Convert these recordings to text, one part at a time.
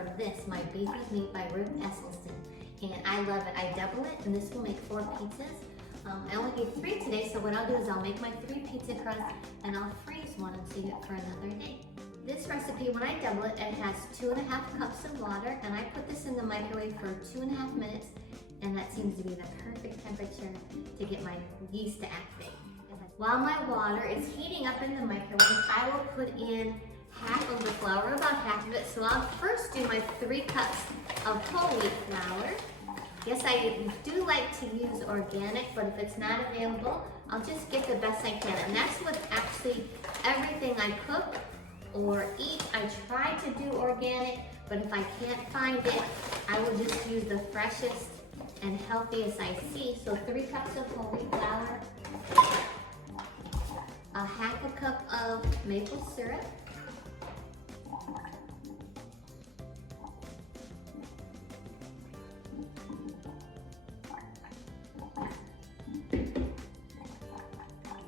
from this, my Baby Made by Ruth Esselstyn. And I love it. I double it, and this will make 4 pizzas. I only gave 3 today, so what I'll do is I'll make my 3 pizza crusts, and I'll freeze one and save it for another day. This recipe, when I double it, it has 2.5 cups of water, and I put this in the microwave for 2.5 minutes, and that seems to be the perfect temperature to get my yeast to activate. While my water is heating up in the microwave, I will put in half of the flour, about half of it. So I'll first do my 3 cups of whole wheat flour. Yes, I do like to use organic, but if it's not available, I'll just get the best I can. And that's what actually everything I cook or eat, I try to do organic, but if I can't find it, I will just use the freshest and healthiest I see. So 3 cups of whole wheat flour, a half a cup of maple syrup,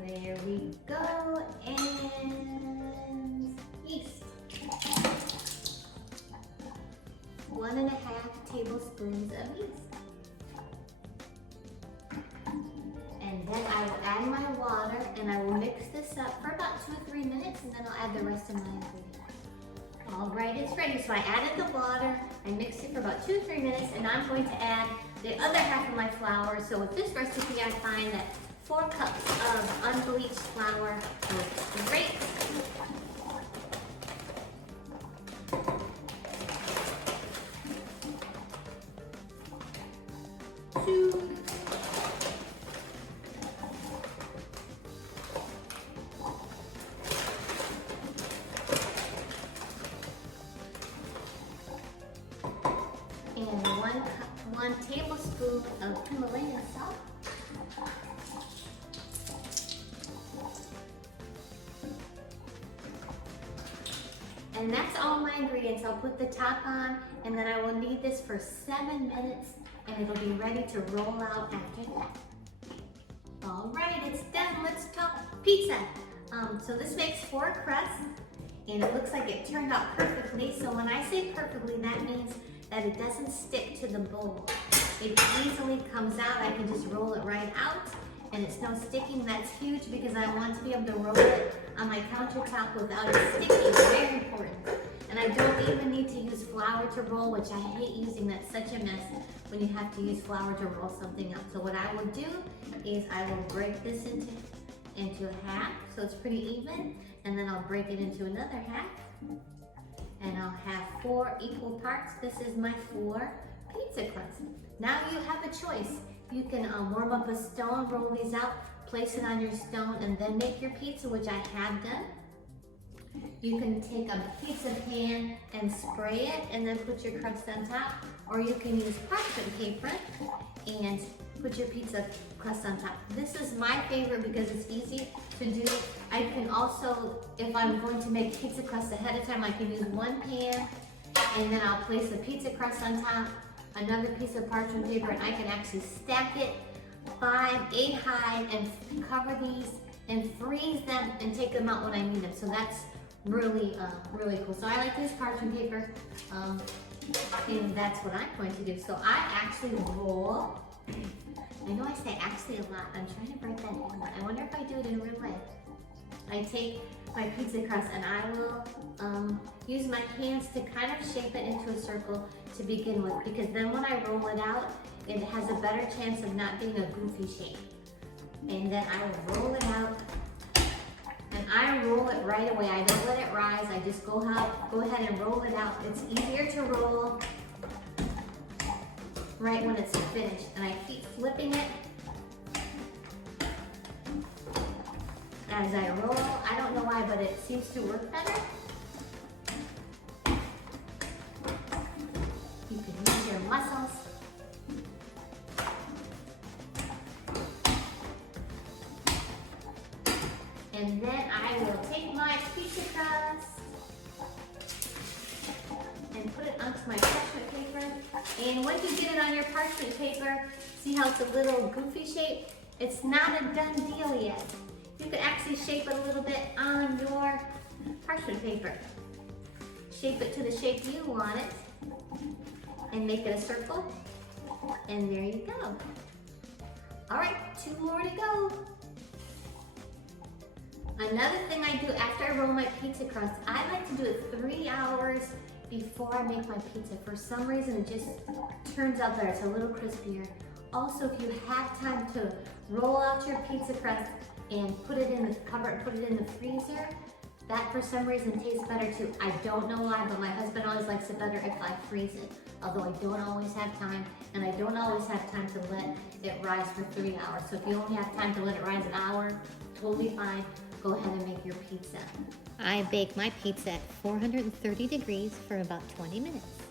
there we go, and yeast. 1.5 tablespoons of yeast. And then I will add my water, and I will mix this up for about 2 or 3 minutes, and then I'll add the rest of my ingredients. All right, it's ready. So I added the water, I mixed it for about 2 or 3 minutes, and I'm going to add the other half of my flour. So with this recipe, I find that 4 cups of unbleached flour is great. And 1 tablespoon of Himalayan salt. And that's all my ingredients. I'll put the top on, and then I will knead this for 7 minutes, and it'll be ready to roll out after that. All right, it's done. Let's talk pizza. So this makes 4 crusts, and it looks like it turned out perfectly. So when I say perfectly, that means that it doesn't stick to the bowl. It easily comes out. I can just roll it right out, and it's no sticking. That's huge because I want to be able to roll it on my countertop without it sticking. Very important. And I don't even need to use flour to roll, which I hate using. That's such a mess when you have to use flour to roll something up. So what I will do is I will break this into a half, so it's pretty even, and then I'll break it into another half, and I'll have 4 equal parts. This is my 4 pizza crusts. Now you have a choice. You can warm up a stone, roll these out, place it on your stone, and then make your pizza, which I have done. You can take a pizza pan and spray it and then put your crust on top, or you can use parchment paper and put your pizza crust on top. This is my favorite because it's easy to do. I can also, if I'm going to make pizza crust ahead of time, I can use 1 pan, and then I'll place the pizza crust on top, another piece of parchment paper, and I can actually stack it 5, 8 high and cover these and freeze them and take them out when I need them. So that's really, really cool. So I like this parchment paper, and that's what I'm going to do. So I actually roll. I know I say actually a lot. I'm trying to break that down. I wonder if I do it in real life. I take my pizza crust and I will use my hands to kind of shape it into a circle to begin with, because then when I roll it out, it has a better chance of not being a goofy shape. And then I will roll it out, and I roll it right away. I don't let it rise. I just go ahead and roll it out. It's easier to roll right when it's finished, and I keep flipping it as I roll. I don't know why, but it seems to work better. You can use your muscles. And then I will take my pizza crust and put it onto my parchment paper. And once you get it on your parchment paper, see how it's a little goofy shape? It's not a done deal yet. You could actually shape it a little bit on your parchment paper. Shape it to the shape you want it. and make it a circle. And there you go. All right, 2 more to go. Another thing I do after I roll my pizza crust, I like to do it 3 hours before I make my pizza. For some reason, it just turns out that it's a little crispier. Also, if you have time to roll out your pizza crust and put it in the cover and put it in the freezer, that for some reason tastes better too. I don't know why, but my husband always likes it better if I freeze it. Although I don't always have time, and I don't always have time to let it rise for 3 hours. So if you only have time to let it rise an hour, totally fine. Go ahead and make your pizza. I bake my pizza at 430 degrees for about 20 minutes.